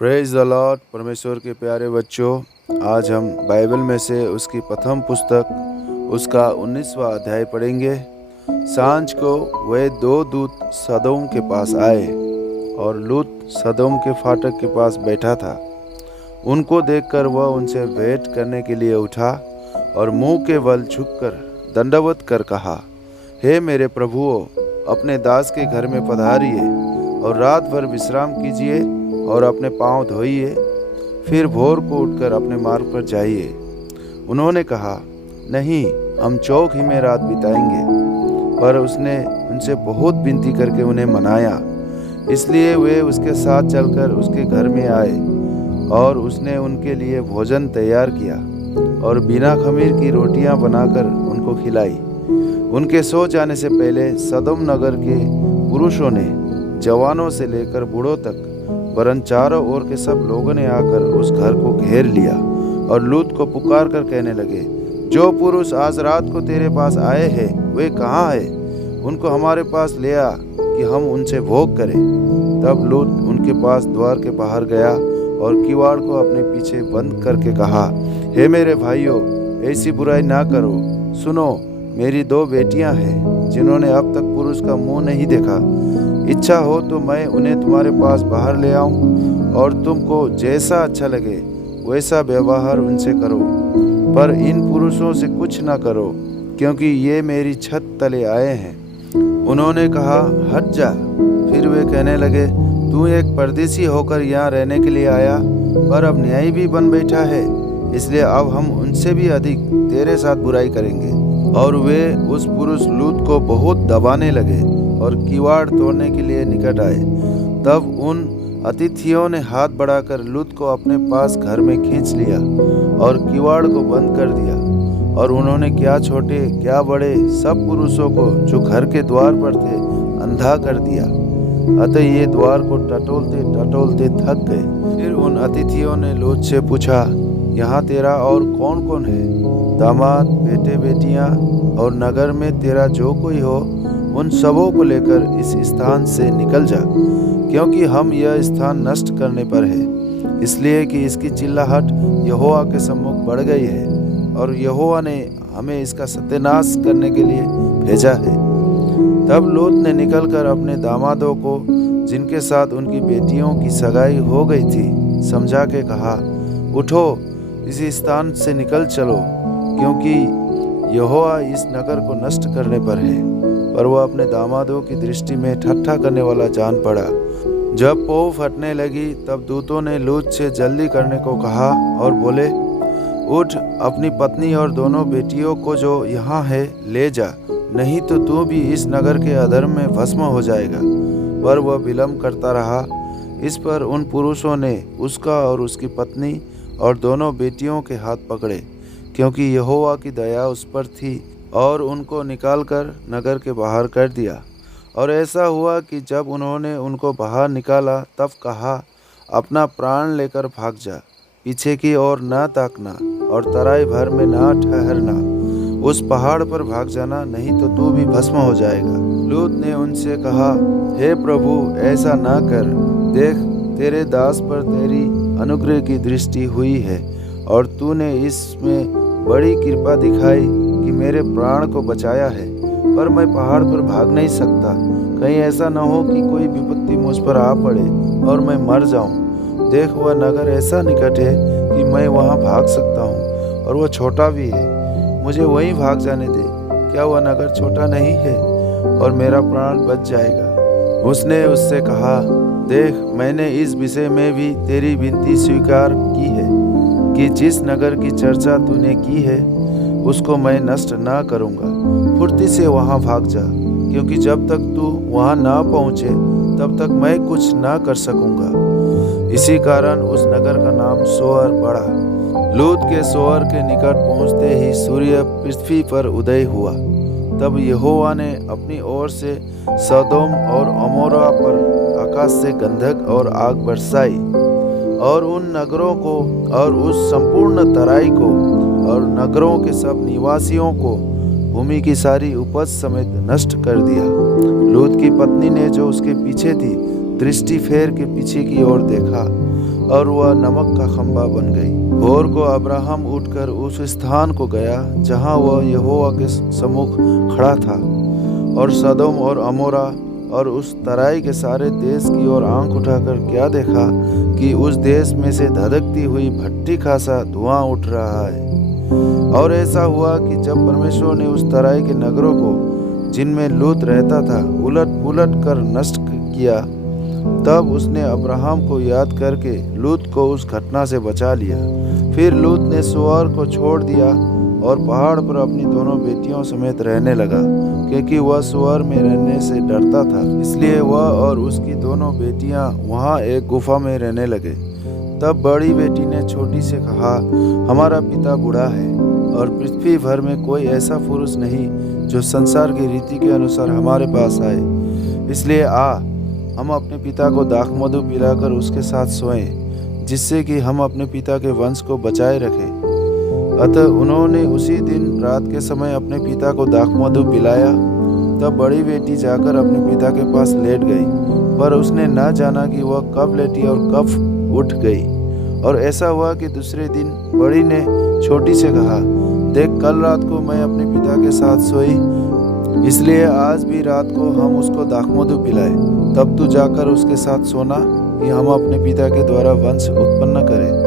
Praise the Lord. परमेश्वर के प्यारे बच्चों, आज हम बाइबल में से उसकी प्रथम पुस्तक उसका 19वां अध्याय पढ़ेंगे। सांझ को वे दो दूत सदोम के पास आए और लूत सदोम के फाटक के पास बैठा था। उनको देखकर वह उनसे भेंट करने के लिए उठा और मुंह के बल झुककर दंडवत कर कहा, हे मेरे प्रभुओ, अपने दास के घर में पधारिए और रात भर विश्राम कीजिए और अपने पांव धोइए, फिर भोर को उठकर अपने मार्ग पर जाइए। उन्होंने कहा, नहीं, हम चौक ही में रात बिताएंगे। पर उसने उनसे बहुत विनती करके उन्हें मनाया, इसलिए वे उसके साथ चलकर उसके घर में आए और उसने उनके लिए भोजन तैयार किया और बिना खमीर की रोटियां बनाकर उनको खिलाई। उनके सो जाने से पहले सदोम नगर के पुरुषों ने, जवानों से लेकर बूढ़ों तक, वरन चारों ओर के सब लोगों ने आकर उस घर को घेर लिया और लूत को पुकार कर कहने लगे, जो पुरुष आज रात को तेरे पास आए हैं वे कहाँ है? उनको हमारे पास ले आ कि हम उनसे भोग करें। तब लूत उनके पास द्वार के बाहर गया और किवाड़ को अपने पीछे बंद करके कहा, हे मेरे भाइयों, ऐसी बुराई ना करो। सुनो, मेरी 2 बेटियां हैं जिन्होंने अब तक पुरुष का मुंह नहीं देखा। इच्छा हो तो मैं उन्हें तुम्हारे पास बाहर ले आऊं और तुमको जैसा अच्छा लगे वैसा व्यवहार उनसे करो, पर इन पुरुषों से कुछ ना करो, क्योंकि ये मेरी छत तले आए हैं। उन्होंने कहा, हट जा। फिर वे कहने लगे, तू एक परदेसी होकर यहाँ रहने के लिए आया, पर अब न्यायी भी बन बैठा है, इसलिए अब हम उनसे भी अधिक तेरे साथ बुराई करेंगे। और वे उस पुरुष लूत को बहुत दबाने लगे और किवाड़ तोड़ने के लिए निकट आए। तब उन अतिथियों ने हाथ बढ़ाकर लूत को अपने पास घर में खींच लिया और किवाड़ को बंद कर दिया। और उन्होंने क्या छोटे क्या बड़े सब पुरुषों को जो घर के द्वार पर थे अंधा कर दिया। अतः ये द्वार को टटोलते टटोलते थक गए। फिर उन अतिथियों ने लूत से पूछा, यहाँ तेरा और कौन कौन है? दामाद, बेटे बेटियां और नगर में तेरा जो कोई हो, उन सबों को लेकर इस स्थान से निकल जा, क्योंकि हम यह स्थान नष्ट करने पर है, इसलिए कि इसकी चिल्लाहट यहोवा के सम्मुख बढ़ गई है और यहोवा ने हमें इसका सत्यानाश करने के लिए भेजा है। तब लूत ने निकलकर अपने दामादों को, जिनके साथ उनकी बेटियों की सगाई हो गई थी, समझा के कहा, उठो, इसी स्थान से निकल चलो, क्योंकि यहोवा इस नगर को नष्ट करने पर है। पर वह अपने दामादों की दृष्टि में ठट्ठा करने वाला जान पड़ा। जब पौ फटने लगी तब दूतों ने लूत से जल्दी करने को कहा और बोले, उठ, अपनी पत्नी और दोनों बेटियों को जो यहाँ है ले जा, नहीं तो तू भी इस नगर के अधर्म में भस्म हो जाएगा। पर वह विलम्ब करता रहा। इस पर उन पुरुषों ने उसका और उसकी पत्नी और दोनों बेटियों के हाथ पकड़े, क्योंकि यहोवा की दया उस पर थी, और उनको निकालकर नगर के बाहर कर दिया। और ऐसा हुआ कि जब उन्होंने उनको बाहर निकाला तब कहा, अपना प्राण लेकर भाग जा, पीछे की ओर न ताकना और तराई भर में न ठहरना, उस पहाड़ पर भाग जाना, नहीं तो तू भी भस्म हो जाएगा। लूत ने उनसे कहा, हे प्रभु, ऐसा न कर। देख, तेरे दास पर तेरी अनुग्रह की दृष्टि हुई है और तूने इसमें बड़ी कृपा दिखाई कि मेरे प्राण को बचाया है, पर मैं पहाड़ पर भाग नहीं सकता। कहीं ऐसा न हो कि कोई विपत्ति मुझ पर आ पड़े और मैं मर जाऊं। देख, वह नगर ऐसा निकट है कि मैं वहां भाग सकता हूं, और वह छोटा भी है। मुझे वहीं भाग जाने दे। क्या वह नगर छोटा नहीं है? और मेरा प्राण बच जाएगा। उसने उससे कहा, देख, मैंने इस विषय में भी तेरी विनती स्वीकार की है कि जिस नगर की चर्चा तूने की है उसको मैं नष्ट ना करूँगा। फुर्ती से वहाँ भाग जा, क्योंकि जब तक तू वहाँ ना पहुँचे तब तक मैं कुछ ना कर सकूँगा। इसी कारण उस नगर का नाम सोअर पड़ा। लूत के सोअर के निकट पहुँचते ही सूर्य पृथ्वी पर उदय हुआ। तब यहोवा ने अपनी ओर से सदोम और अमोरा पर आकाश से गंधक और आग बरसाई और उन नगरों को और उस संपूर्ण तराई को और नगरों के सब निवासियों को, भूमि की सारी उपज समेत नष्ट कर दिया। लूत की पत्नी ने, जो उसके पीछे थी, दृष्टि फेर के पीछे की ओर देखा और वह नमक का खंभा बन गई। भोर को अब्राहम उठकर उस स्थान को गया जहाँ वह यहोवा के सम्मुख खड़ा था, और सदोम और अमोरा और उस तराई के सारे देश की ओर आंख उठाकर क्या देखा कि उस देश में से धधकती हुई भट्ठी खासा धुआं उठ रहा है। और ऐसा हुआ कि जब परमेश्वर ने उस तराई के नगरों को जिनमें लूत रहता था उलट पुलट कर नष्ट किया, तब उसने अब्राहम को याद करके लूत को उस घटना से बचा लिया। फिर लूत ने सोअर को छोड़ दिया और पहाड़ पर अपनी दोनों बेटियों समेत रहने लगा, क्योंकि वह सोअर में रहने से डरता था। इसलिए वह और उसकी दोनों बेटियां वहां एक गुफा में रहने लगे। तब बड़ी बेटी ने छोटी से कहा, हमारा पिता बूढ़ा है और पृथ्वी भर में कोई ऐसा पुरुष नहीं जो संसार की रीति के अनुसार हमारे पास आए, इसलिए हम अपने पिता को दाखमधु पिलाकर उसके साथ सोएं, जिससे कि हम अपने पिता के वंश को बचाए रखें। अतः उन्होंने उसी दिन रात के समय अपने पिता को दाखमधु पिलाया। तब बड़ी बेटी जाकर अपने पिता के पास लेट गई, पर उसने न जाना कि वह कब लेटी और कब उठ गई। और ऐसा हुआ कि दूसरे दिन बड़ी ने छोटी से कहा, देख, कल रात को मैं अपने पिता के साथ सोई, इसलिए आज भी रात को हम उसको दाखमधु पिलाए। तब तू जाकर उसके साथ सोना कि हम अपने पिता के द्वारा वंश उत्पन्न करें।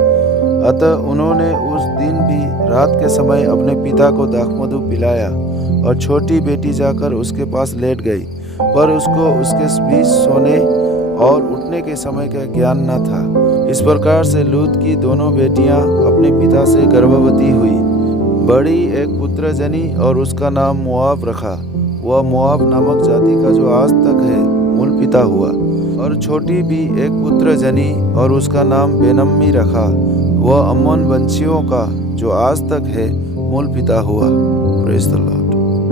अतः उन्होंने उस दिन भी रात के समय अपने पिता को दाखमधु पिलाया, और छोटी बेटी जाकर उसके पास लेट गई, पर उसको उसके बीच सोने और उठने के समय का ज्ञान न था। इस प्रकार से लूत की दोनों बेटियां अपने पिता से गर्भवती हुई। बड़ी एक पुत्र जनी और उसका नाम मोआब रखा। वह मोआब नामक जाति का जो आज तक है मूल पिता हुआ। और छोटी भी एक पुत्र जनी और उसका नाम बेनम्मी रखा। वह अम्मोन वंशियों का जो आज तक है मूल पिता हुआ। Praise the Lord.